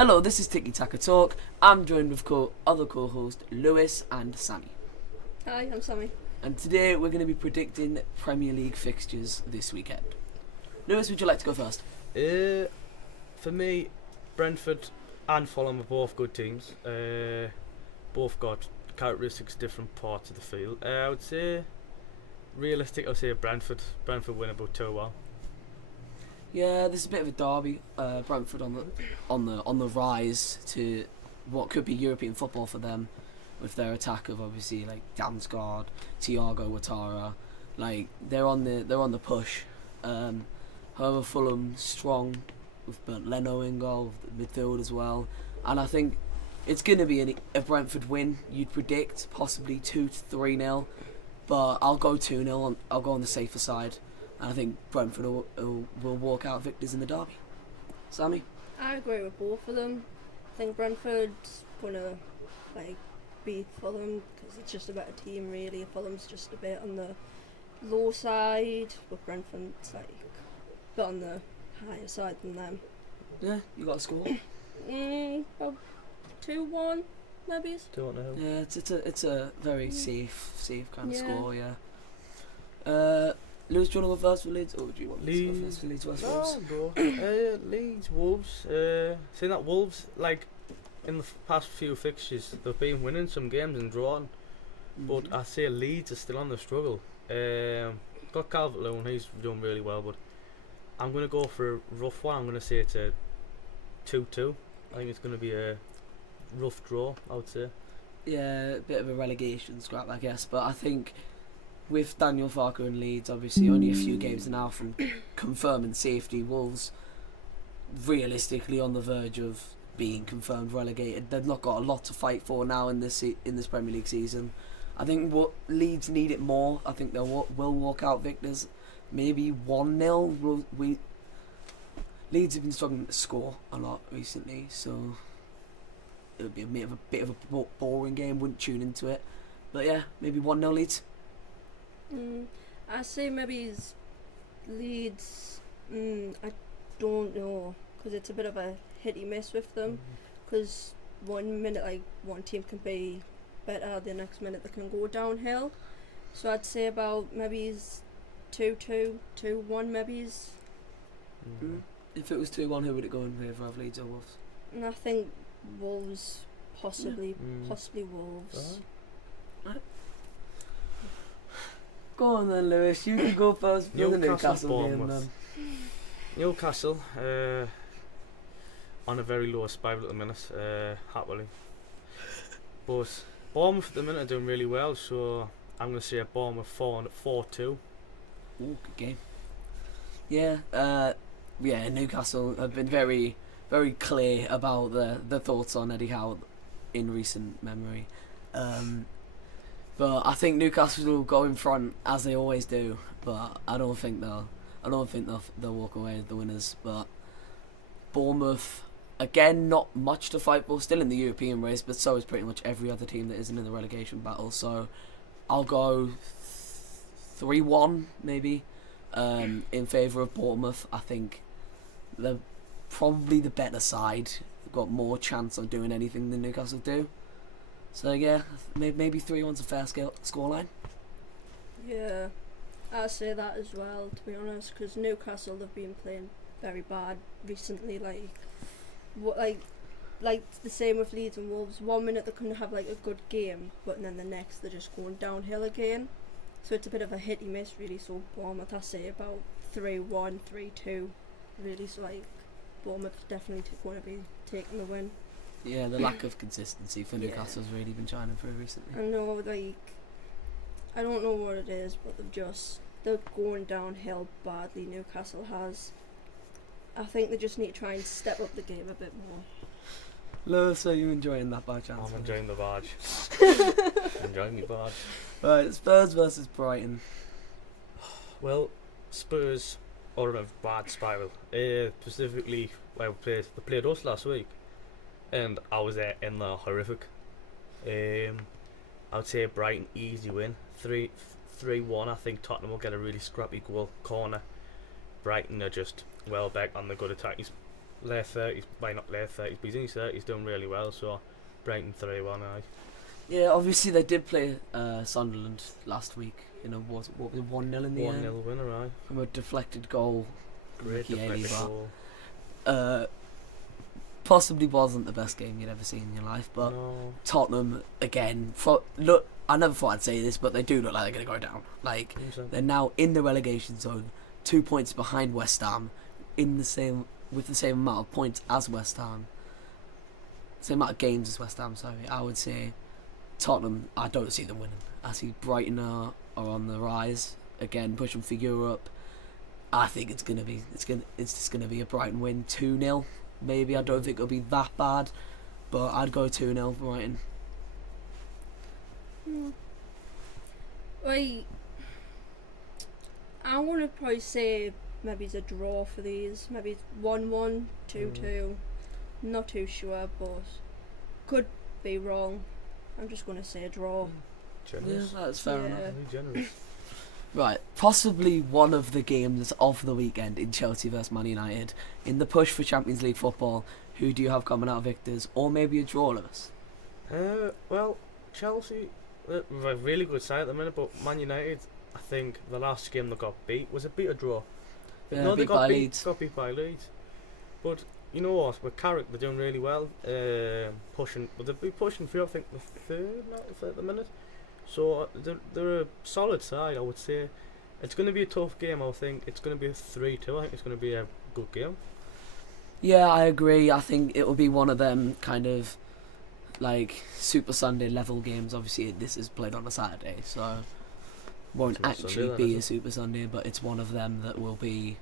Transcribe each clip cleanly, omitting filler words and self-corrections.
Hello, this is Tiki Taka Talk. I'm joined with other co-host Lewis and Sammy. Hi, I'm Sammy. And today we're going to be predicting Premier League fixtures this weekend. Lewis, would you like to go first? For me, Brentford and Fulham are both good teams. Both got characteristics different parts of the field. I would say, realistic, I would say Brentford. Brentford win about 2-1. Yeah, this is a bit of a derby. Brentford on the rise to what could be European football for them, with their attack of obviously like Damsgaard, Thiago Ouattara, like they're on the push. However, Fulham strong with Bernd Leno in goal, midfield as well, and I think it's going to be a Brentford win. You'd predict possibly 2-3-0, but I'll go 2-0. I'll go on the safer side. I think Brentford will walk out victors in the derby. Sammy? I agree with both of them. I think Brentford's gonna beat Fulham because it's just a better team really. Fulham's just a bit on the low side, but Brentford's a bit on the higher side than them. Yeah, you got a score? About 2-1 maybe. Don't know. Yeah, it's a very safe kind of score. Yeah. Lewis, do you want to go first for Leeds, or do you want to go first for Leeds West Wolves? No, bro. Leeds, Wolves. Saying that Wolves, in the past few fixtures, they've been winning some games and drawing. But I say Leeds are still on the struggle. Got Calvert-Lewin, he's doing really well, but I'm going to go for a rough one. I'm going to say it's a 2-2. I think it's going to be a rough draw, I would say. Yeah, a bit of a relegation scrap, I guess, but I think with Daniel Farker and Leeds, obviously only a few games now from confirming safety, Wolves realistically on the verge of being confirmed relegated. They've not got a lot to fight for now in this Premier League season. I think Leeds need it more. I think they will walk out victors. Maybe 1-0. Leeds have been struggling to score a lot recently, so it would be a bit of a boring game. Wouldn't tune into it, but yeah, maybe 1-0 Leeds. I say maybe Leeds. I don't know because it's a bit of a hit miss with them. Because one minute one team can be better, the next minute they can go downhill. So I'd say about maybe 2-2, 2-1 maybe. If it was 2-1, who would it go in favour of, Leeds or Wolves? And I think Wolves, possibly Wolves. Right. Go on then, Lewis. You can go first for the Newcastle game then. Newcastle, on a very low spiral at the minute, happily. But Bournemouth at the minute are doing really well, so I'm going to say Bournemouth 4-2. Ooh, good game. Yeah, Newcastle have been very, very clear about the thoughts on Eddie Howe in recent memory. But I think Newcastle will go in front as they always do. But I don't think they'll walk away as the winners. But Bournemouth, again, not much to fight for. Still in the European race, but so is pretty much every other team that isn't in the relegation battle. So I'll go 3-1 maybe in favour of Bournemouth. I think they're probably the better side. They've got more chance of doing anything than Newcastle do. So yeah, maybe 3-1's a fair scoreline. Yeah, I say that as well, to be honest, because Newcastle have been playing very bad recently. Like the same with Leeds and Wolves. 1 minute they can have a good game, but then the next they're just going downhill again. So it's a bit of a hit and miss really. So Bournemouth, I say about 3-1, 3-2, really. So Bournemouth definitely going to be taking the win. Yeah, the lack of consistency for Newcastle's really been shining through recently. I know, I don't know what it is, but they're going downhill badly, Newcastle has. I think they just need to try and step up the game a bit more. Lewis, are you enjoying that by chance? I'm enjoying the barge. Enjoying me barge. Right, Spurs versus Brighton. Well, Spurs are on a bad spiral. Specifically, they played us last week. And I was there and they're horrific. I would say Brighton easy win, 3-1. I think Tottenham will get a really scrappy goal corner. Brighton are just well back on the good attacking late 30s, why not late 30s, but he's in his 30s doing really well, so Brighton 3-1, aye. Yeah, obviously they did play Sunderland last week. You know, what was it, 1-0 in the 1-0 end? winner, aye. From a deflected goal. Great Ricky deflected Ailey, goal. Possibly wasn't the best game you'd ever seen in your life, but No. Tottenham, again, look, I never thought I'd say this, but they do look like they're going to go down. Like, they're now in the relegation zone, 2 points behind West Ham, with the same amount of points as West Ham. Same amount of games as West Ham, sorry. I would say Tottenham, I don't see them winning. I see Brighton are on the rise, again, pushing for Europe. I think it's just gonna be a Brighton win, 2-0. Maybe. I don't think it'll be that bad, but I'd go 2-0 Brighton. I want to probably say maybe it's a draw for these. Maybe it's 1-1, 2-2. Not too sure, but could be wrong. I'm just going to say a draw. Generous. Yeah, that's fair enough. Very generous. Right, possibly one of the games of the weekend in Chelsea vs Man United. In the push for Champions League football, who do you have coming out victors, or maybe a draw, Lewis? Well, Chelsea, we're a really good side at the minute, but Man United, I think the last game they got beat, was it beat or draw? Yeah, No, they beat by got Leeds. beat by Leeds. But you know what, with Carrick, they're doing really well. Pushing, but they'll be pushing for, I think, the third now at the minute. So they're a solid side, I would say. It's going to be a tough game, I think. It's going to be a 3-2. I think it's going to be a good game. Yeah, I agree. I think it will be one of them kind of like Super Sunday level games. Obviously, this is played on a Saturday, so won't It's not actually Sunday then, be is a it? Super Sunday, but it's one of them that will be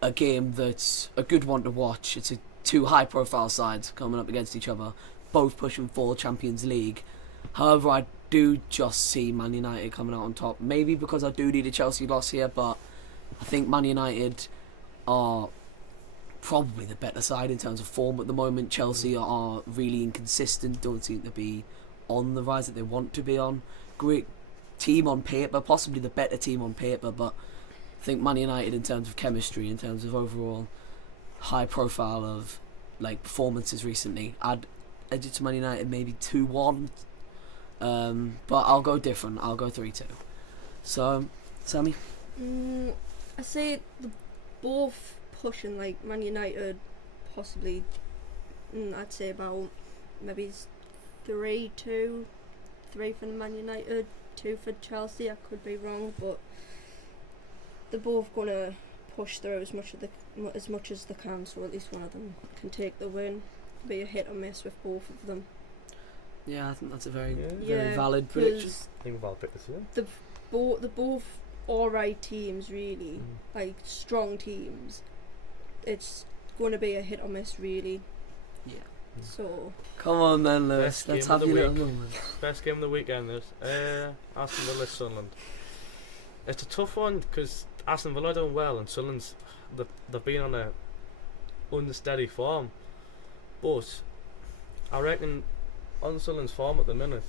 a game that's a good one to watch. It's two high-profile sides coming up against each other, both pushing for Champions League. However, I do just see Man United coming out on top. Maybe because I do need a Chelsea loss here, but I think Man United are probably the better side in terms of form at the moment. Chelsea are really inconsistent, don't seem to be on the rise that they want to be on. Great team on paper, possibly the better team on paper, but I think Man United in terms of chemistry, in terms of overall high profile of like performances recently, I'd edge it to Man United maybe 2-1. But I'll go different. I'll go 3-2. So, Sammy? I say the both pushing, like Man United possibly, I'd say about maybe it's 3-2, 3 for Man United, 2 for Chelsea. I could be wrong, but they're both gonna push through as much as they can, so at least one of them can take the win. Be a hit or miss with both of them. Yeah, I think that's a very Yeah, valid prediction. 'cause I think we've all picked the same. they're both alright teams, really, like strong teams. It's going to be a hit or miss, really. Yeah. So Come on then, Lewis. Best Let's game of have the your little week. moment. Best game of the weekend is Aston Villa Sunderland. It's a tough one because Aston Villa are doing well and Sunderland's they've been on a unsteady form, but I reckon on Sunderland's form at the minute,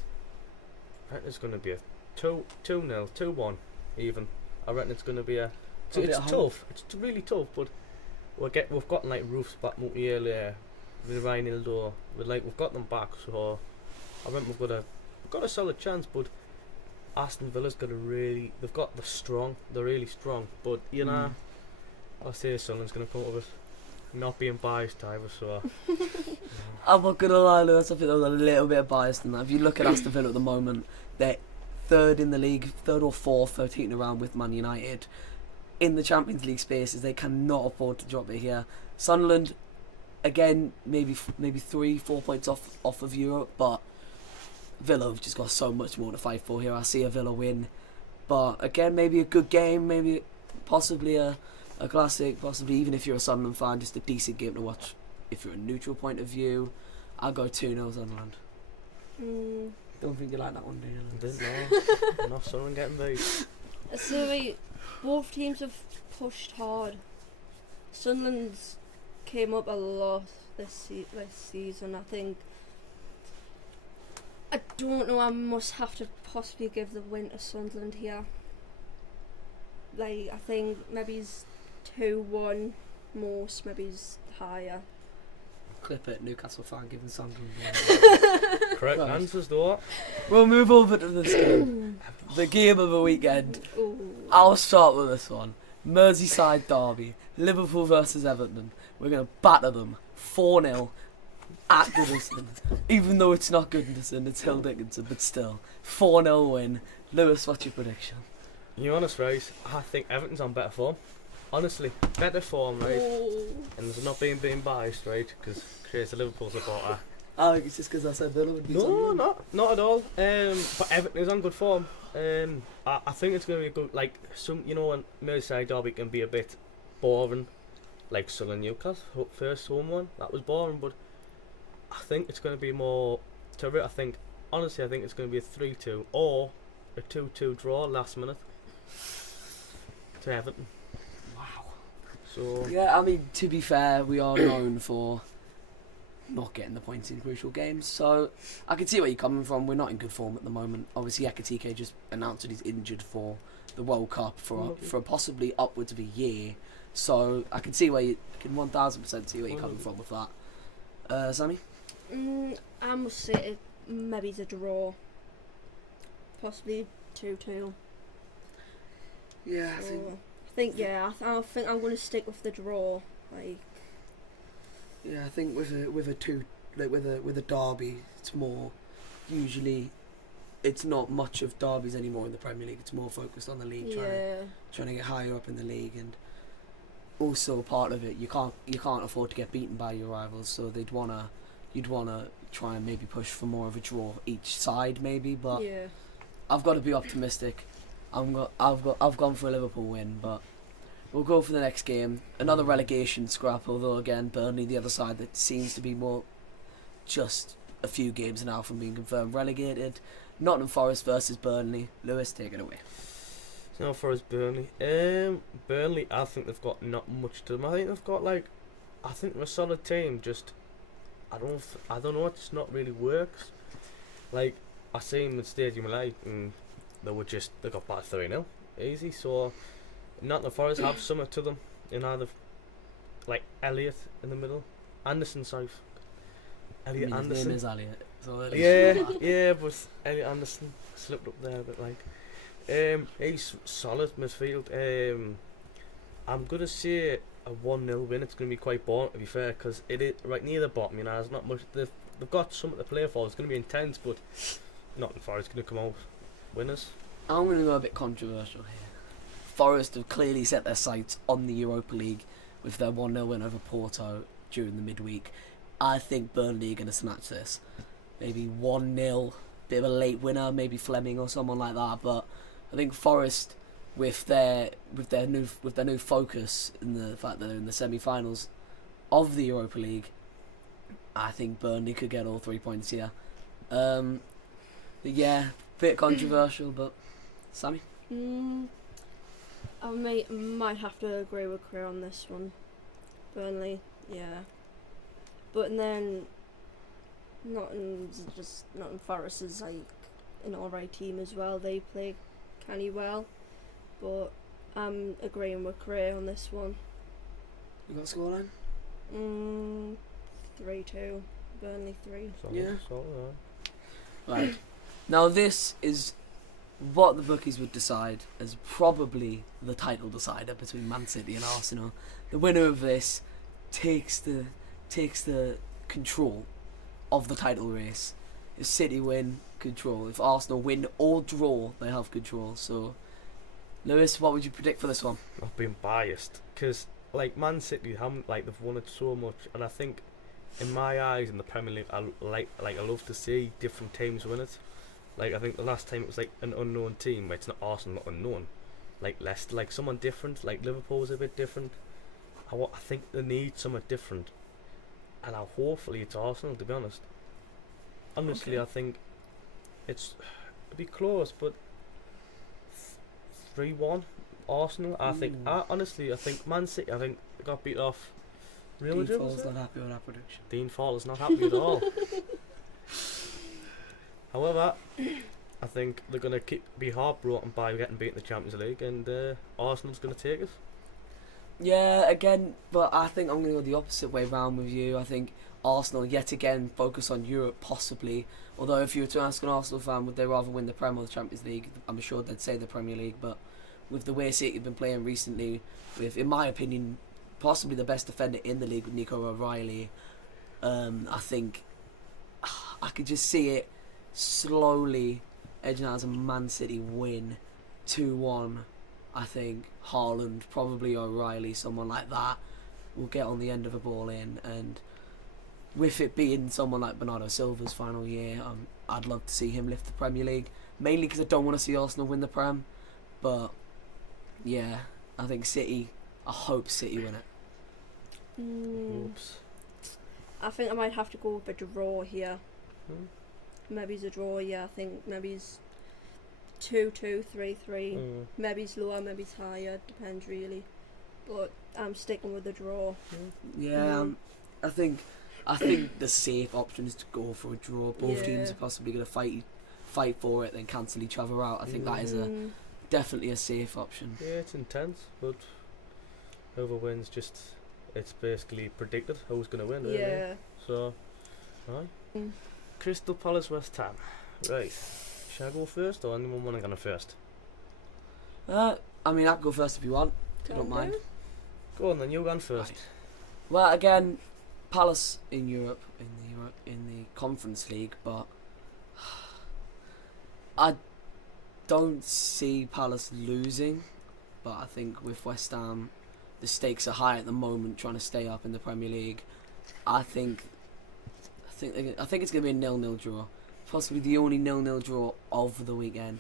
I reckon it's going to be a 2-0, 2-1 even. I reckon it's going to be it's tough. It's really tough, but we've gotten like Roofs back multi-year with Ryan Ildo. We've got them back, so I reckon we've got a solid chance. But Aston Villa's got they're really strong. But you know, I say Sunderland's going to come up with it. Not being biased either, so I'm not gonna lie, Lewis. I think there was a little bit of bias in that. If you look at Aston Villa at the moment, they're third in the league, third or fourth, 13 around with Man United. In the Champions League spaces, they cannot afford to drop it here. Sunderland, again, maybe 3-4 points off of Europe, but Villa have just got so much more to fight for here. I see a Villa win, but again, maybe a good game, maybe possibly a classic, possibly even if you're a Sunderland fan, just a decent game to watch. If you're a neutral point of view, I'll go 2-0 Sunderland. Don't think you like that one, do you? didn't know. Not Sunderland getting beat. So like, both teams have pushed hard. Sunderland's came up a lot this season. I think. I don't know. I must have to possibly give the win to Sunderland here. Like I think maybe it's 2-1, most, maybe is higher. Clip it, Newcastle fan giving Sunderland. Correct Right. answers though. We'll move over to this game. The game of the weekend. Ooh. I'll start with this one. Merseyside derby. Liverpool versus Everton. We're going to batter them 4-0 at Goodison. Even though it's not Goodison, it's Hill Dickinson, but still. 4-0 win. Lewis, what's your prediction? You honest, right? I think Everton's on better form. Honestly, better form, right? Ooh. And there's not being biased, right? Because Kray's a Liverpool supporter. I think it's just because I said Villa would be No, not at all. But Everton is on good form. I think it's going to be good. Like when Merseyside derby can be a bit boring, like Sunderland Newcastle first home one. That was boring, but I think it's going to be more to it. Honestly, I think it's going to be a 3-2 or a 2-2 draw last minute to Everton. Wow. So Yeah, I mean, to be fair, we are known for not getting the points in crucial games, so I can see where you're coming from. We're not in good form at the moment. Obviously, Ekatike just announced that he's injured for the World Cup for possibly upwards of a year, so I can see where you can 1000% see where you're coming from with that. Sammy? I must say maybe it's a draw. Possibly 2-2. Yeah, I think I'm going to stick with the draw. Like, I think with a two, like with a derby, it's more usually. It's not much of derbies anymore in the Premier League. It's more focused on the league, trying to get higher up in the league, and also part of it, you can't afford to get beaten by your rivals, so you'd wanna try and maybe push for more of a draw each side, maybe. But yeah. I've got to be optimistic. I've gone for a Liverpool win, but we'll go for the next game. Another relegation scrap, although again Burnley the other side that seems to be more just a few games now from being confirmed relegated. Nottingham Forest versus Burnley. Lewis, take it away. Now for us, Burnley. Burnley, I think they've got not much to them. I think they're a solid team. Just I don't know. It just not really works. Like I seen the Stadium Light, and they got battered 3-0 easy. So Nottingham Forest have something to them. In either like Elliot in the middle, Anderson, sorry. Elliot Anderson. His name is Elliot. So Yeah, but Elliot Anderson slipped up there a bit. Like, he's solid midfield. I'm gonna say a 1-0 win. It's gonna be quite boring to be fair, because it is right near the bottom. There's not much. They've got something to play for. It's gonna be intense, but Nottingham Forest gonna come out winners. I'm going to go a bit controversial here. Forest have clearly set their sights on the Europa League with their 1-0 win over Porto during the midweek. I think Burnley are going to snatch this. Maybe 1-0, bit of a late winner, maybe Fleming or someone like that. But I think Forest, with their new focus in the fact that they're in the semi-finals of the Europa League, I think Burnley could get all 3 points here. Yeah, bit controversial, but Sammy? I might have to agree with Kray on this one. Burnley, yeah. But then Nottingham Forest is like an alright team as well. They play canny well. But I'm agreeing with Kray on this one. You got a scoreline? 3-2. Burnley 3. Right. Now this is what the bookies would decide as probably the title decider between Man City and Arsenal. The winner of this takes the control of the title race. If City win, control. If Arsenal win or draw, they have control. So, Lewis, what would you predict for this one? I've been biased because like Man City haven't they've won it so much, and I think in my eyes in the Premier League, I love to see different teams win it. Like I think the last time it was like an unknown team. It's not Arsenal, not unknown. Like Leicester, like someone different. Like Liverpool's a bit different. I think they need something different, and hopefully it's Arsenal. To be honest, honestly, Okay. I think it'd be close, but 3-1 Arsenal. I think. I think Man City. I think they got beat off. Real Dean Madrid. Fall's not happy with that prediction. Dean Fowler's not happy at all. However, I think they're going to be heartbroken by getting beat in the Champions League, and Arsenal's going to take it. Yeah, again, but I think I'm going to go the opposite way round with you. I think Arsenal, yet again, focus on Europe, possibly. Although if you were to ask an Arsenal fan, would they rather win the Premier or the Champions League, I'm sure they'd say the Premier League. But with the way City have been playing recently, with, in my opinion, possibly the best defender in the league with Nico O'Reilly, I think I could just see it slowly edging out as a Man City win, 2-1. I think Haaland, probably O'Reilly, someone like that, will get on the end of a ball in. And with it being someone like Bernardo Silva's final year, I'd love to see him lift the Premier League. Mainly because I don't want to see Arsenal win the Prem. But yeah, I think City. I hope City win it. Oops. I think I might have to go with a draw here. Hmm? Maybe it's a draw. Yeah, I think maybe it's 2-2, 3-3. Maybe it's lower, maybe it's higher. Depends really. But I'm sticking with the draw. Yeah, I think the safe option is to go for a draw. Both teams are possibly going to fight for it, then cancel each other out. I think that is definitely a safe option. Yeah, it's intense, but whoever wins, it's basically predicted who's going to win. Really. Yeah. So, right. Crystal Palace, West Ham. Right. Shall I go first, or anyone want to go first? I mean, I can go first if you want. I don't mind. Go on then, you go first. Right. Well, again, Palace in Europe, in the Conference League, but I don't see Palace losing. But I think with West Ham, the stakes are high at the moment, trying to stay up in the Premier League. I think it's going to be a 0-0 draw, possibly the only 0-0 draw of the weekend.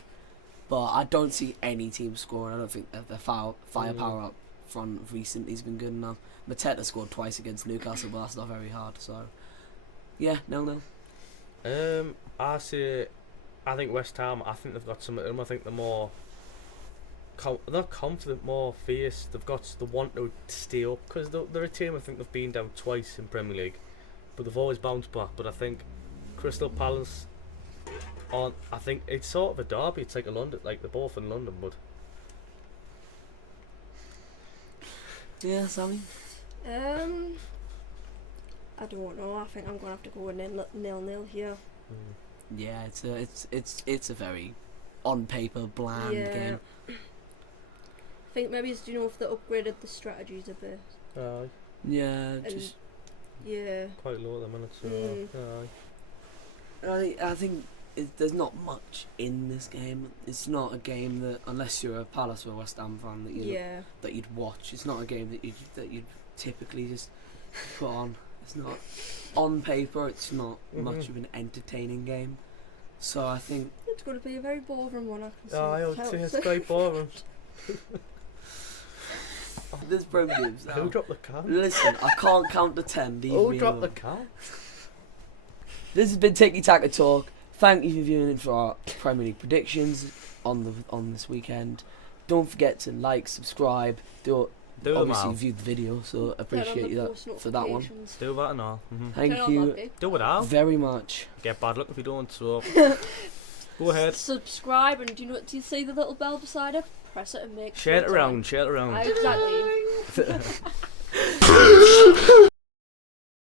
But I don't see any team scoring. I don't think that their firepower up front recently has been good enough. Mateta scored twice against Newcastle, but that's not very hard. So, yeah, 0-0. I think West Ham. I think they've got some of them. I think they're more not confident, more fierce. They've got the want to stay up because they're a team. I think they've been down twice in Premier League, but they've always bounced back. But I think Crystal Palace, I think it's sort of a derby. It's like a London, like they're both in London, but. Yeah, Sammy. I don't know. I think I'm gonna have to go with 0-0 here. Yeah, it's a very on paper bland game. I think maybe it's, if they upgraded the strategies a bit. Yeah, And just quite low at the minute. So. I think there's not much in this game. It's not a game that, unless you're a Palace or a West Ham fan, that you'd watch. It's not a game that you'd typically just put on. It's not on paper. It's not much of an entertaining game. So I think it's going to be a very boring one. I would say it's quite boring. There's games now. Who dropped the card? Listen, I can't count to 10. Who dropped the card? This has been Tiki Taka Talk. Thank you for viewing in for our Premier League predictions on this weekend. Don't forget to like, subscribe, obviously view the video, so appreciate you that for that one. Do that and all. Thank you do it all very much. Get bad luck if you don't, so go ahead. Subscribe, and do you see the little bell beside it? Press it and make share it around. Exactly.